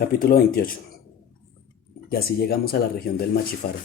Capítulo 28. Y así llegamos a la región del Machifaro.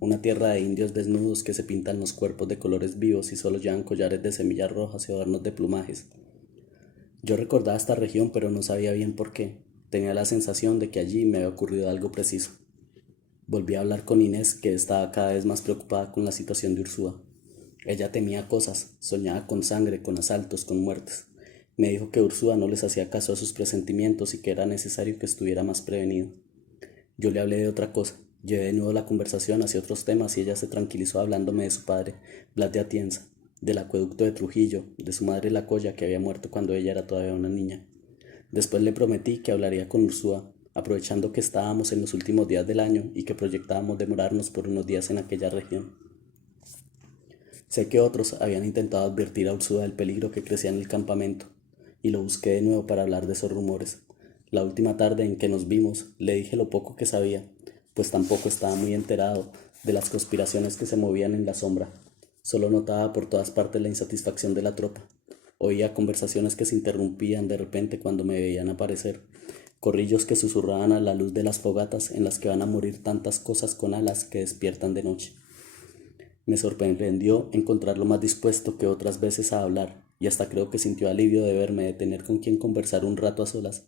Una tierra de indios desnudos que se pintan los cuerpos de colores vivos y solo llevan collares de semillas rojas y adornos de plumajes. Yo recordaba esta región, pero no sabía bien por qué. Tenía la sensación de que allí me había ocurrido algo preciso. Volví a hablar con Inés, que estaba cada vez más preocupada con la situación de Ursúa. Ella temía cosas, soñaba con sangre, con asaltos, con muertes. Me dijo que Ursúa no les hacía caso a sus presentimientos y que era necesario que estuviera más prevenido. Yo le hablé de otra cosa. Llevé de nuevo la conversación hacia otros temas y ella se tranquilizó hablándome de su padre, Blas de Atienza, del acueducto de Trujillo, de su madre La Colla, que había muerto cuando ella era todavía una niña. Después le prometí que hablaría con Ursúa, aprovechando que estábamos en los últimos días del año y que proyectábamos demorarnos por unos días en aquella región. Sé que otros habían intentado advertir a Ursúa del peligro que crecía en el campamento, y lo busqué de nuevo para hablar de esos rumores. La última tarde en que nos vimos, le dije lo poco que sabía, pues tampoco estaba muy enterado de las conspiraciones que se movían en la sombra. Solo notaba por todas partes la insatisfacción de la tropa. Oía conversaciones que se interrumpían de repente cuando me veían aparecer, corrillos que susurraban a la luz de las fogatas en las que van a morir tantas cosas con alas que despiertan de noche. Me sorprendió encontrarlo más dispuesto que otras veces a hablar, y hasta creo que sintió alivio de verme, de tener con quien conversar un rato a solas,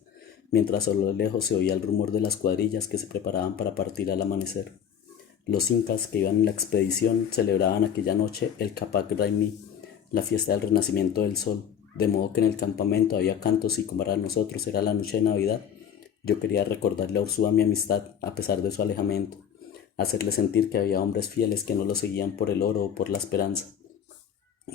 mientras a lo lejos se oía el rumor de las cuadrillas que se preparaban para partir al amanecer. Los incas que iban en la expedición celebraban aquella noche el Capac Raimi, la fiesta del renacimiento del sol, de modo que en el campamento había cantos y como para nosotros era la noche de Navidad, yo quería recordarle a Ursúa mi amistad a pesar de su alejamiento, hacerle sentir que había hombres fieles que no lo seguían por el oro o por la esperanza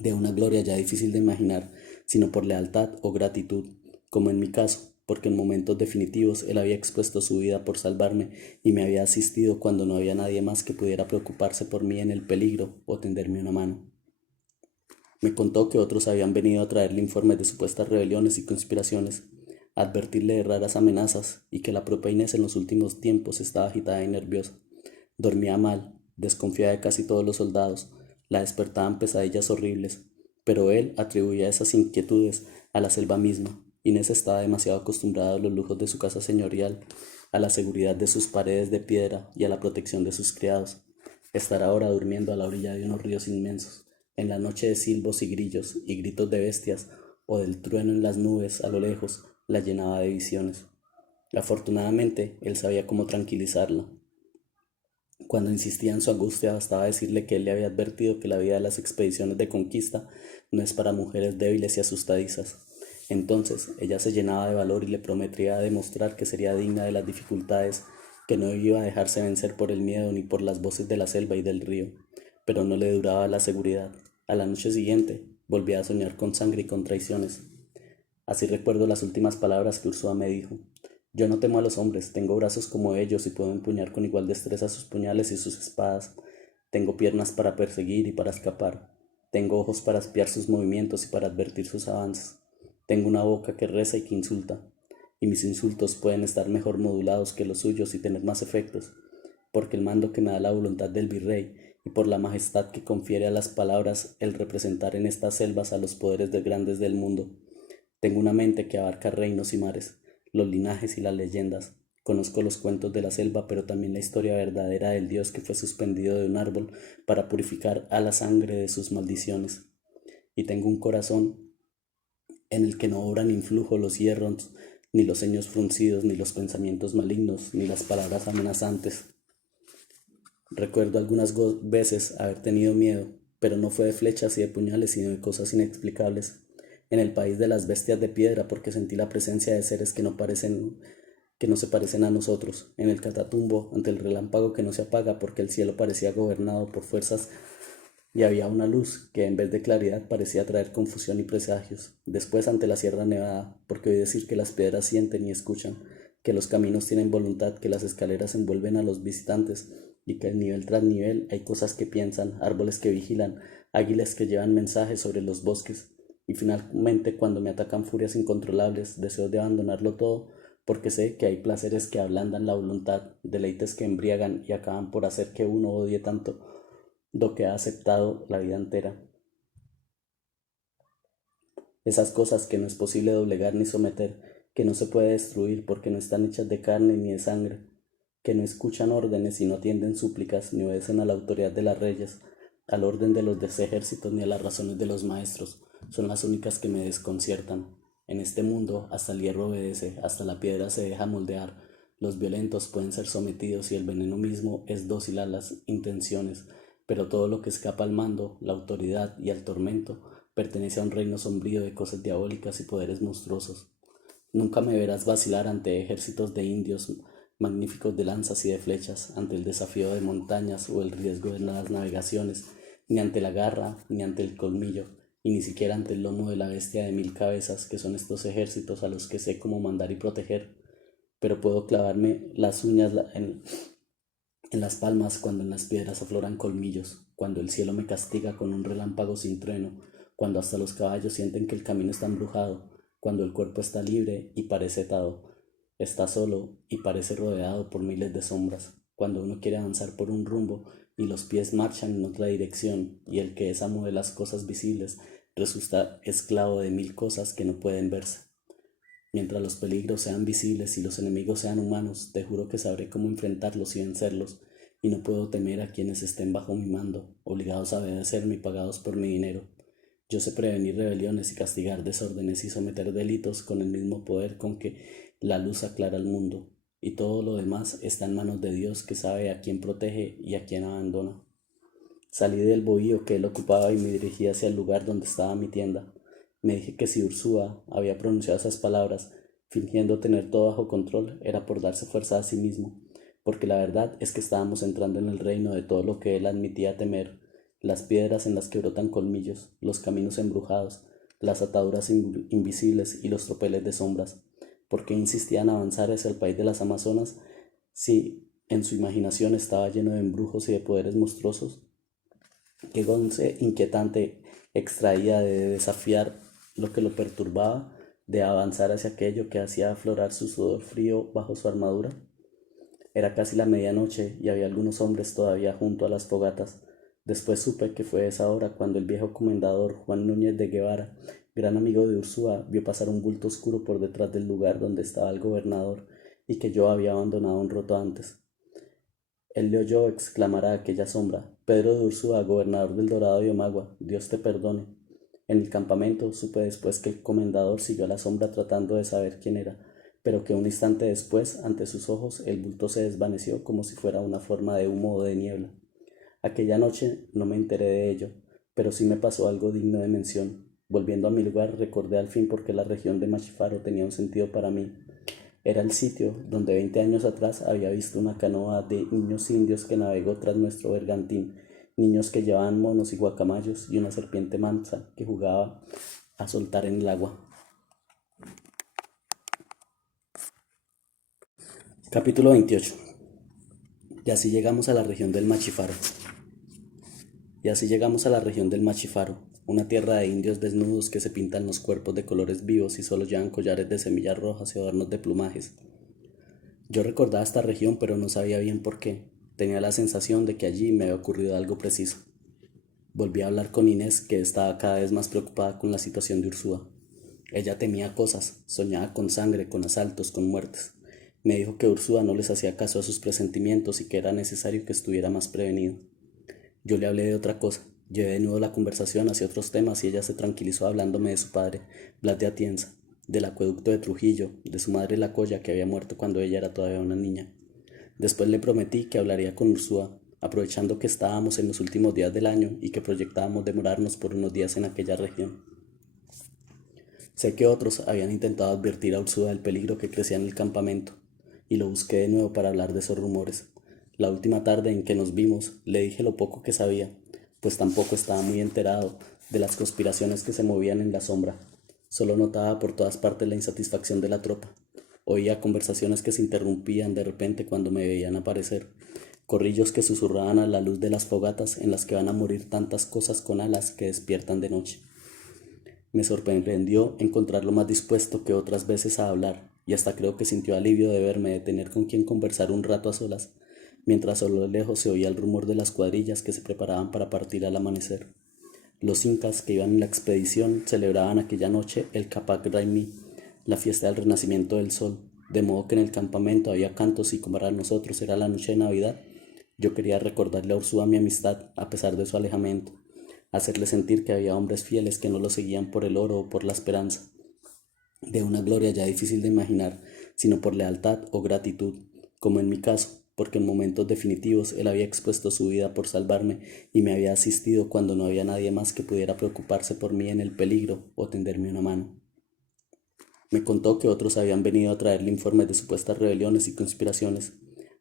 de una gloria ya difícil de imaginar, sino por lealtad o gratitud, como en mi caso, porque en momentos definitivos él había expuesto su vida por salvarme y me había asistido cuando no había nadie más que pudiera preocuparse por mí en el peligro o tenderme una mano. Me contó que otros habían venido a traerle informes de supuestas rebeliones y conspiraciones, a advertirle de raras amenazas y que la propia Inés en los últimos tiempos estaba agitada y nerviosa. Dormía mal, desconfiaba de casi todos los soldados, la despertaban pesadillas horribles, pero él atribuía esas inquietudes a la selva misma. Inés estaba demasiado acostumbrada a los lujos de su casa señorial, a la seguridad de sus paredes de piedra y a la protección de sus criados. Estar ahora durmiendo a la orilla de unos ríos inmensos, en la noche de silbos y grillos y gritos de bestias, o del trueno en las nubes a lo lejos, la llenaba de visiones. Afortunadamente, él sabía cómo tranquilizarla. Cuando insistía en su angustia, bastaba decirle que él le había advertido que la vida de las expediciones de conquista no es para mujeres débiles y asustadizas. Entonces ella se llenaba de valor y le prometía demostrar que sería digna de las dificultades, que no iba a dejarse vencer por el miedo ni por las voces de la selva y del río. Pero no le duraba la seguridad. A la noche siguiente volvía a soñar con sangre y con traiciones. Así recuerdo las últimas palabras que Ursúa me dijo. Yo no temo a los hombres, tengo brazos como ellos y puedo empuñar con igual destreza sus puñales y sus espadas. Tengo piernas para perseguir y para escapar. Tengo ojos para espiar sus movimientos y para advertir sus avances. Tengo una boca que reza y que insulta, y mis insultos pueden estar mejor modulados que los suyos y tener más efectos, porque el mando que me da la voluntad del virrey y por la majestad que confiere a las palabras el representar en estas selvas a los poderes de grandes del mundo. Tengo una mente que abarca reinos y mares, los linajes y las leyendas. Conozco los cuentos de la selva, pero también la historia verdadera del Dios que fue suspendido de un árbol para purificar a la sangre de sus maldiciones. Y tengo un corazón en el que no obran influjo los hierros, ni los ceños fruncidos, ni los pensamientos malignos, ni las palabras amenazantes. Recuerdo algunas veces haber tenido miedo, pero no fue de flechas y de puñales, sino de cosas inexplicables. En el país de las bestias de piedra, porque sentí la presencia de seres que no se parecen a nosotros. En el Catatumbo, ante el relámpago que no se apaga, porque el cielo parecía gobernado por fuerzas y había una luz que en vez de claridad parecía traer confusión y presagios. Después ante la Sierra Nevada, porque oí decir que las piedras sienten y escuchan, que los caminos tienen voluntad, que las escaleras envuelven a los visitantes y que nivel tras nivel hay cosas que piensan, árboles que vigilan, águilas que llevan mensajes sobre los bosques. Y finalmente, cuando me atacan furias incontrolables, deseo de abandonarlo todo, porque sé que hay placeres que ablandan la voluntad, deleites que embriagan y acaban por hacer que uno odie tanto lo que ha aceptado la vida entera. esas cosas que no es posible doblegar ni someter, que no se puede destruir porque no están hechas de carne ni de sangre, que no escuchan órdenes y no atienden súplicas, ni obedecen a la autoridad de las reyes, al orden de los ejércitos ni a las razones de los maestros, son las únicas que me desconciertan. En este mundo hasta el hierro obedece, hasta la piedra se deja moldear, los violentos pueden ser sometidos y el veneno mismo es dócil a las intenciones, pero todo lo que escapa al mando, la autoridad y al tormento pertenece a un reino sombrío de cosas diabólicas y poderes monstruosos. Nunca me verás vacilar ante ejércitos de indios magníficos de lanzas y de flechas, ante el desafío de montañas o el riesgo de las navegaciones, ni ante la garra, ni ante el colmillo, y ni siquiera ante el lomo de la bestia de 1000 cabezas, que son estos ejércitos a los que sé cómo mandar y proteger. Pero puedo clavarme las uñas en las palmas cuando en las piedras afloran colmillos, cuando el cielo me castiga con un relámpago sin trueno, cuando hasta los caballos sienten que el camino está embrujado, cuando el cuerpo está libre y parece atado, está solo y parece rodeado por miles de sombras, cuando uno quiere avanzar por un rumbo y los pies marchan en otra dirección, y el que es amo de las cosas visibles resulta esclavo de 1000 cosas que no pueden verse. Mientras los peligros sean visibles y los enemigos sean humanos, te juro que sabré cómo enfrentarlos y vencerlos, y no puedo temer a quienes estén bajo mi mando, obligados a obedecerme y pagados por mi dinero. Yo sé prevenir rebeliones y castigar desórdenes y someter delitos con el mismo poder con que la luz aclara el mundo, y todo lo demás está en manos de Dios, que sabe a quién protege y a quién abandona. Salí del bohío que él ocupaba y me dirigí hacia el lugar donde estaba mi tienda. Me dije que si Ursúa había pronunciado esas palabras, fingiendo tener todo bajo control, era por darse fuerza a sí mismo, porque la verdad es que estábamos entrando en el reino de todo lo que él admitía temer, las piedras en las que brotan colmillos, los caminos embrujados, las ataduras invisibles y los tropeles de sombras. ¿Por qué insistía en avanzar hacia el país de las Amazonas si en su imaginación estaba lleno de embrujos y de poderes monstruosos? Qué goce inquietante extraía de desafiar lo que lo perturbaba, de avanzar hacia aquello que hacía aflorar su sudor frío bajo su armadura. Era casi la medianoche y había algunos hombres todavía junto a las fogatas. Después supe que fue esa hora cuando el viejo comendador Juan Núñez de Guevara, gran amigo de Ursúa, vio pasar un bulto oscuro por detrás del lugar donde estaba el gobernador y que yo había abandonado un rato antes. Él le oyó exclamar a aquella sombra: Pedro de Ursúa, gobernador del Dorado y Omagua, Dios te perdone. En el campamento supe después que el comendador siguió a la sombra tratando de saber quién era, pero que un instante después, ante sus ojos, el bulto se desvaneció como si fuera una forma de humo o de niebla. Aquella noche no me enteré de ello, pero sí me pasó algo digno de mención. Volviendo a mi lugar, recordé al fin por qué la región de Machifaro tenía un sentido para mí. Era el sitio donde 20 años atrás había visto una canoa de niños indios que navegó tras nuestro bergantín, niños que llevaban monos y guacamayos y una serpiente mansa que jugaba a soltar en el agua. Capítulo 28. Y así llegamos a la región del Machifaro. Una tierra de indios desnudos que se pintan los cuerpos de colores vivos y solo llevan collares de semillas rojas y adornos de plumajes. Yo recordaba esta región, pero no sabía bien por qué. Tenía la sensación de que allí me había ocurrido algo preciso. Volví a hablar con Inés, que estaba cada vez más preocupada con la situación de Ursúa. Ella temía cosas, soñaba con sangre, con asaltos, con muertes. Me dijo que Ursúa no les hacía caso a sus presentimientos y que era necesario que estuviera más prevenido. Yo le hablé de otra cosa. Llevé de nuevo la conversación hacia otros temas y ella se tranquilizó hablándome de su padre, Blas de Atienza, del acueducto de Trujillo, de su madre La Colla, que había muerto cuando ella era todavía una niña. Después le prometí que hablaría con Ursúa, aprovechando que estábamos en los últimos días del año y que proyectábamos demorarnos por unos días en aquella región. Sé que otros habían intentado advertir a Ursúa del peligro que crecía en el campamento, y lo busqué de nuevo para hablar de esos rumores. La última tarde en que nos vimos, le dije lo poco que sabía, pues tampoco estaba muy enterado de las conspiraciones que se movían en la sombra. Solo notaba por todas partes la insatisfacción de la tropa. Oía conversaciones que se interrumpían de repente cuando me veían aparecer, corrillos que susurraban a la luz de las fogatas en las que van a morir tantas cosas con alas que despiertan de noche. Me sorprendió encontrarlo más dispuesto que otras veces a hablar, y hasta creo que sintió alivio de verme, de tener con quien conversar un rato a solas, mientras a lo lejos se oía el rumor de las cuadrillas que se preparaban para partir al amanecer. Los incas que iban en la expedición celebraban aquella noche el Capac Raimi, la fiesta del renacimiento del sol, de modo que en el campamento había cantos y como para nosotros era la noche de Navidad, yo quería recordarle a Ursúa mi amistad a pesar de su alejamiento, hacerle sentir que había hombres fieles que no lo seguían por el oro o por la esperanza de una gloria ya difícil de imaginar, sino por lealtad o gratitud, como en mi caso, porque en momentos definitivos él había expuesto su vida por salvarme y me había asistido cuando no había nadie más que pudiera preocuparse por mí en el peligro o tenderme una mano. Me contó que otros habían venido a traerle informes de supuestas rebeliones y conspiraciones,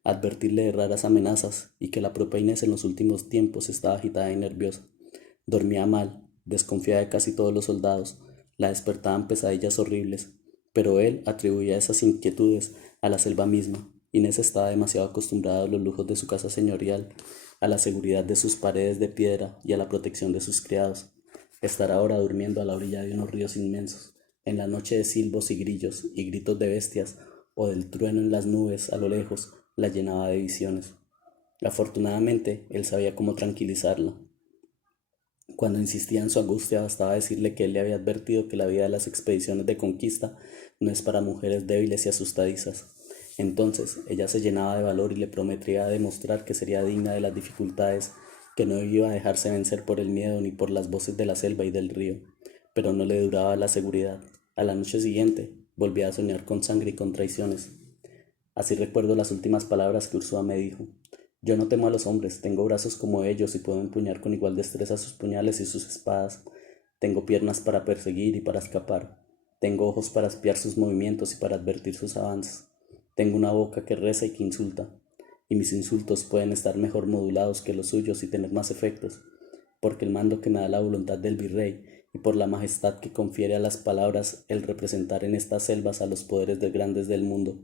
a advertirle de raras amenazas y que la propia Inés en los últimos tiempos estaba agitada y nerviosa. Dormía mal, desconfiaba de casi todos los soldados, la despertaban pesadillas horribles, pero él atribuía esas inquietudes a la selva misma. Inés estaba demasiado acostumbrada a los lujos de su casa señorial, a la seguridad de sus paredes de piedra y a la protección de sus criados. Estar ahora durmiendo a la orilla de unos ríos inmensos, en la noche de silbos y grillos y gritos de bestias, o del trueno en las nubes a lo lejos, la llenaba de visiones. Afortunadamente, él sabía cómo tranquilizarla. Cuando insistía en su angustia, bastaba decirle que él le había advertido que la vida de las expediciones de conquista no es para mujeres débiles y asustadizas. Entonces ella se llenaba de valor y le prometía demostrar que sería digna de las dificultades, que no iba a dejarse vencer por el miedo ni por las voces de la selva y del río. Pero no le duraba la seguridad. A la noche siguiente volvía a soñar con sangre y con traiciones. Así recuerdo las últimas palabras que Ursúa me dijo. Yo no temo a los hombres, tengo brazos como ellos y puedo empuñar con igual destreza sus puñales y sus espadas. Tengo piernas para perseguir y para escapar. Tengo ojos para espiar sus movimientos y para advertir sus avances. Tengo una boca que reza y que insulta, y mis insultos pueden estar mejor modulados que los suyos y tener más efectos, porque el mando que me da la voluntad del virrey y por la majestad que confiere a las palabras el representar en estas selvas a los poderes de grandes del mundo.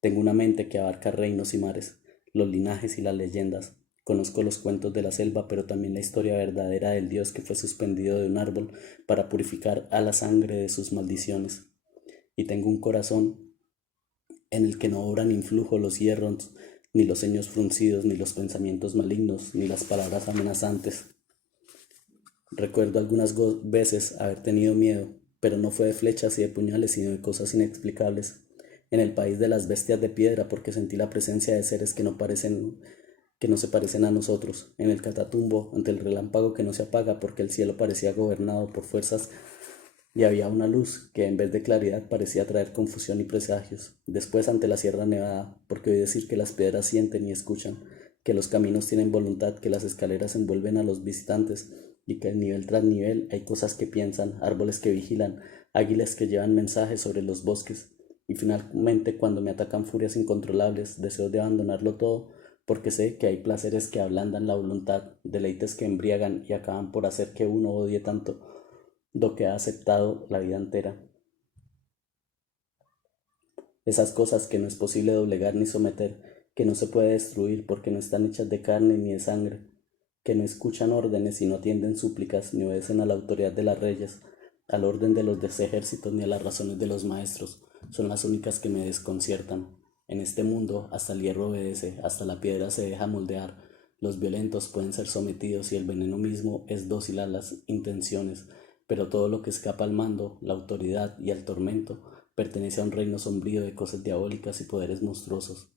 Tengo una mente que abarca reinos y mares, los linajes y las leyendas. Conozco los cuentos de la selva, pero también la historia verdadera del Dios que fue suspendido de un árbol para purificar a la sangre de sus maldiciones. Y tengo un corazón en el que no obran influjo los hierros, ni los ceños fruncidos, ni los pensamientos malignos, ni las palabras amenazantes. Recuerdo algunas veces haber tenido miedo, pero no fue de flechas y de puñales, sino de cosas inexplicables. En el país de las bestias de piedra, porque sentí la presencia de seres que no se parecen a nosotros. En el Catatumbo, ante el relámpago que no se apaga, porque el cielo parecía gobernado por fuerzas y había una luz que en vez de claridad parecía traer confusión y presagios. Después ante la Sierra Nevada, porque oí decir que las piedras sienten y escuchan, que los caminos tienen voluntad, que las escaleras envuelven a los visitantes y que nivel tras nivel hay cosas que piensan, árboles que vigilan, águilas que llevan mensajes sobre los bosques. Y finalmente, cuando me atacan furias incontrolables, deseo de abandonarlo todo, porque sé que hay placeres que ablandan la voluntad, deleites que embriagan y acaban por hacer que uno odie tanto lo que ha aceptado la vida entera. Esas cosas que no es posible doblegar ni someter, que no se puede destruir porque no están hechas de carne ni de sangre, que no escuchan órdenes y no atienden súplicas ni obedecen a la autoridad de las reyes, al orden de los ejércitos ni a las razones de los maestros, son las únicas que me desconciertan. En este mundo hasta el hierro obedece, hasta la piedra se deja moldear, los violentos pueden ser sometidos y el veneno mismo es dócil a las intenciones, pero todo lo que escapa al mando, la autoridad y al tormento pertenece a un reino sombrío de cosas diabólicas y poderes monstruosos.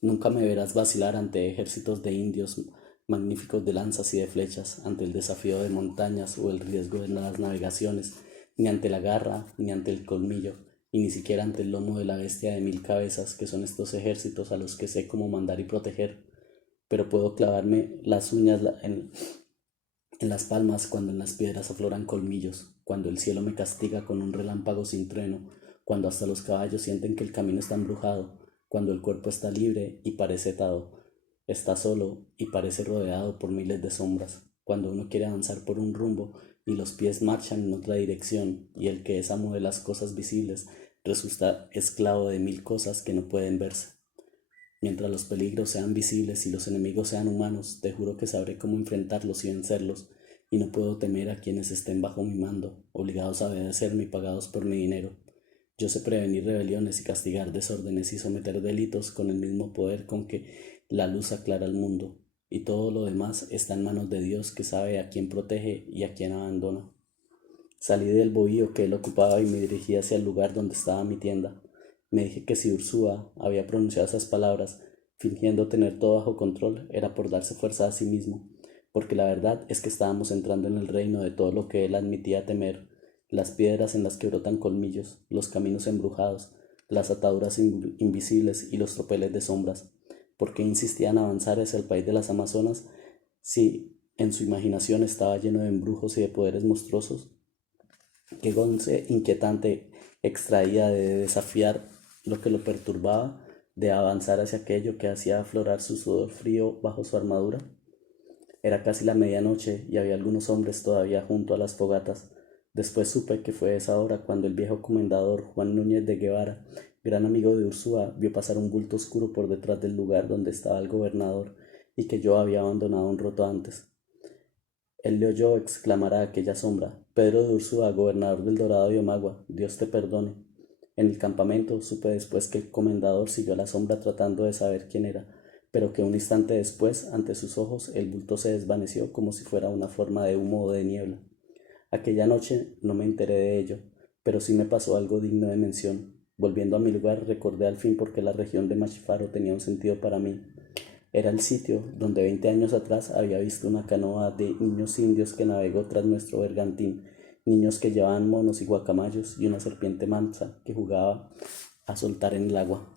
Nunca me verás vacilar ante ejércitos de indios magníficos de lanzas y de flechas, ante el desafío de montañas o el riesgo de las navegaciones, ni ante la garra, ni ante el colmillo, y ni siquiera ante el lomo de la bestia de 1000 cabezas, que son estos ejércitos a los que sé cómo mandar y proteger. Pero puedo clavarme las uñas en las palmas cuando en las piedras afloran colmillos, cuando el cielo me castiga con un relámpago sin trueno, cuando hasta los caballos sienten que el camino está embrujado, cuando el cuerpo está libre y parece atado, está solo y parece rodeado por miles de sombras, cuando uno quiere avanzar por un rumbo y los pies marchan en otra dirección, y el que es amo de las cosas visibles resulta esclavo de 1000 cosas que no pueden verse. Mientras los peligros sean visibles y los enemigos sean humanos, te juro que sabré cómo enfrentarlos y vencerlos, y no puedo temer a quienes estén bajo mi mando, obligados a obedecerme y pagados por mi dinero. Yo sé prevenir rebeliones y castigar desórdenes y someter delitos con el mismo poder con que la luz aclara el mundo. y todo lo demás está en manos de Dios, que sabe a quién protege y a quién abandona. Salí del bohío que él ocupaba y me dirigí hacia el lugar donde estaba mi tienda. Me dije que si Ursúa había pronunciado esas palabras, fingiendo tener todo bajo control, era por darse fuerza a sí mismo, porque la verdad es que estábamos entrando en el reino de todo lo que él admitía temer: las piedras en las que brotan colmillos, los caminos embrujados, las ataduras invisibles y los tropeles de sombras. ¿Por qué insistía en avanzar hacia el país de las Amazonas si en su imaginación estaba lleno de embrujos y de poderes monstruosos? Qué goce inquietante extraía de desafiar lo que lo perturbaba, de avanzar hacia aquello que hacía aflorar su sudor frío bajo su armadura. Era casi la medianoche y había algunos hombres todavía junto a las fogatas. Después supe que fue esa hora cuando el viejo comendador Juan Núñez de Guevara, gran amigo de Ursúa, vio pasar un bulto oscuro por detrás del lugar donde estaba el gobernador y que yo había abandonado un rato antes. Él le oyó exclamar a aquella sombra: Pedro de Ursúa, gobernador del Dorado y Omagua, Dios te perdone. En el campamento supe después que el comendador siguió a la sombra tratando de saber quién era, pero que un instante después, ante sus ojos, el bulto se desvaneció como si fuera una forma de humo o de niebla. Aquella noche no me enteré de ello, pero sí me pasó algo digno de mención. Volviendo a mi lugar, recordé al fin por qué la región de Machifaro tenía un sentido para mí. Era el sitio donde 20 años atrás había visto una canoa de niños indios que navegó tras nuestro bergantín, niños que llevaban monos y guacamayos y una serpiente mansa que jugaba a soltar en el agua.